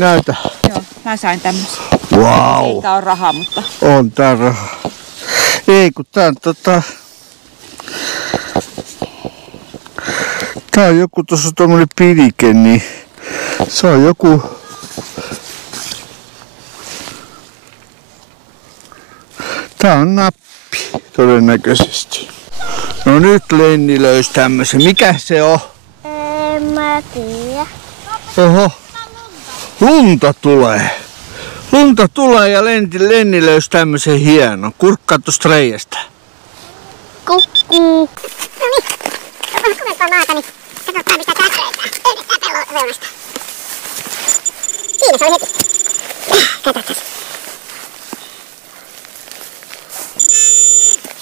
Näytä. Joo, mä sain tämmösen. Wow. Ei tää on rahaa, mutta... On tää rahaa. Ei kun tää on tää on joku, tuossa on tommonen pidike, niin se on joku... Tää on nappi, todennäköisesti. No nyt Lenni löysi tämmösen. Mikä se on? En mä tiedä. Oho. Lunta tulee. Lunta tulee ja Lenni löysi tämmösen hienon. Kurkkaa tosta reiästä. Kukkuu. No niin. On kovempaa maata, niin katsotaan mitä tää löytää. Löydetään pellon reunasta. Siinä se oli heti. Katsotaan.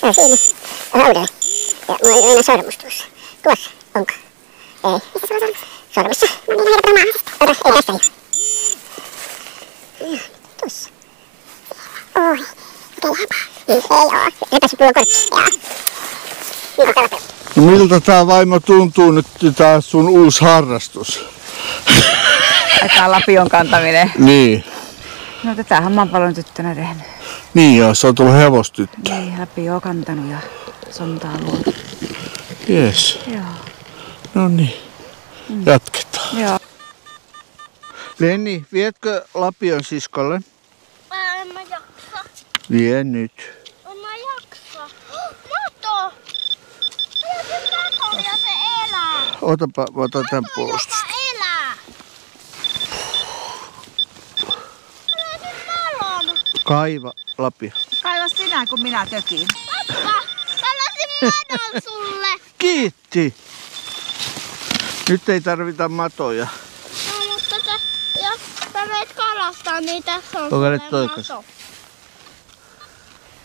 Se on siinä. Oha uudelleen. Ja mulla oli aina sormus tuossa. Tuossa. Onko? Ei. Missä se on sormus? Sormessa. No niin, heidäpä maahan sitten. Ota, ei tässä ei. Tuossa. Oi. Okei, ei oo. Repäsi pullon korkki. Jaa. Niin on kalapelu. No miltä tää vaimo tuntuu nyt tää sun uusi harrastus? Tää lapion kantaminen. Niin. No tätähän mä oon paljon tyttönä tehnyt. Niin joo, se on tullut hevostyttö. Niin, lapio kantanut ja sontaa luotu. Jes. Joo. No niin. Jatketaan. Joo. Lenni, vietkö lapion siskolle? En mä jaksa. Vie nyt. En mä jaksa. Mato! Mitä se mato ja se elää? Otapa, ota tän pois. Joka elää. Mä löytin valon. Kaiva lapio. Kaiva sinä, kun minä tökin. Pappa, mä löytin madon sulle. Kiitti. Nyt ei tarvita matoja. No mutta jos sä meet kalastaa, niin tässä on Kokeile sulle toikas. mato.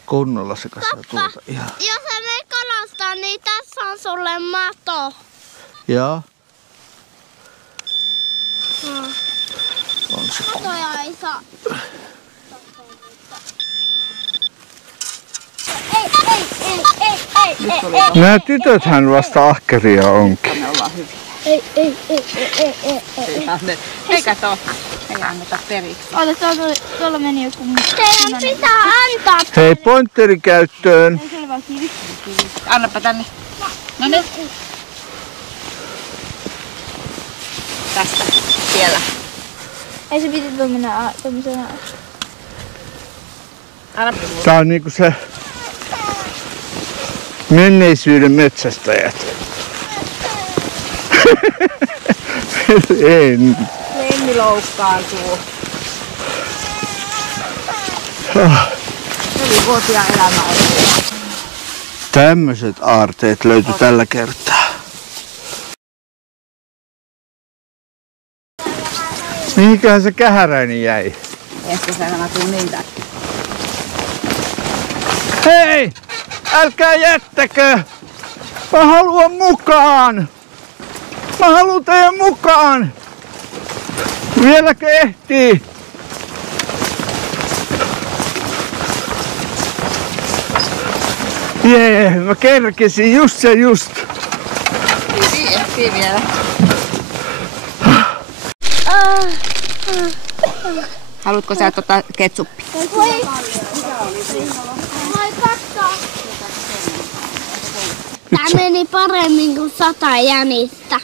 Kunnolla se kasvaa tuolta. Ihan. Jos sä meet kalastaa, niin tässä on sulle mato. Joo. No. On se. Matoja ei saa. Ei. Nämä tytöthän vasta ahkeria onkin. Me ollaan hyviä. Ei. Ei kato. Ei anneta periksi. Ota, tuolla meni joku muu. Teidän pitää antaa. Hei, pointteri käyttöön. Se oli vaan kivi. Annapa tänne. No nyt. Tästä. Siellä. Ei se piti tommosenä. Anna. Tää on niinku se menneisyyden metsästäjät. En. Lenni loukkaantuu. 4-vuotiaan elämä on. Tämmöiset aarteet löytyi tällä kertaa. Mihinköhän se kähäräinen jäi? Ehkä sä nämä tuu niitä. Hei! Älkää jättäkö! Mä haluan mukaan! Mä haluan teidän mukaan! Vieläkö ehtii? Jee, mä kerkesin just se just. Ehtii vielä. Haluatko sä ottaa ketsuppia? Voi katsoa. Tää meni paremmin kuin 100 jänistä.